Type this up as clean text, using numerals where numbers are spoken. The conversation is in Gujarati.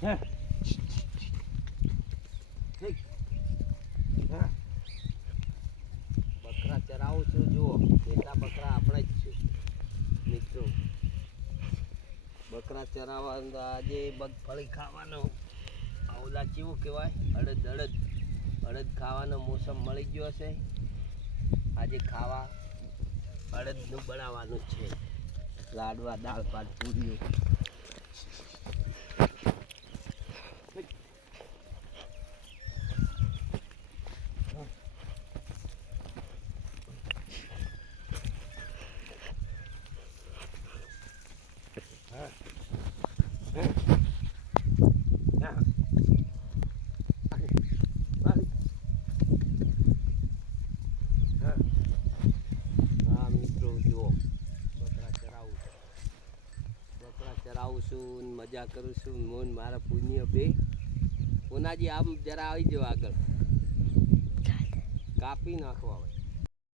હે બકરા ચરાવું છું જુઓ કેટલા બકરા આપણે જ છે મિત્રો બકરા ચરાવવાનું આજે મગફળી ખાવાનો ઓલા કેવું કહેવાય અડદ ખાવાનો મોસમ મળી ગયો છે આજે ખાવા અડદનું બનાવવાનું છે લાડવા દાળ ભાત પૂરીઓ હા મિત્રો જુઓ બકરા ચરાવું છું મજા કરું છું મોન મારા પુણ્ય બે પુનાજી આમ જરા આવી જાઓ આગળ કાપી નાખવા હોય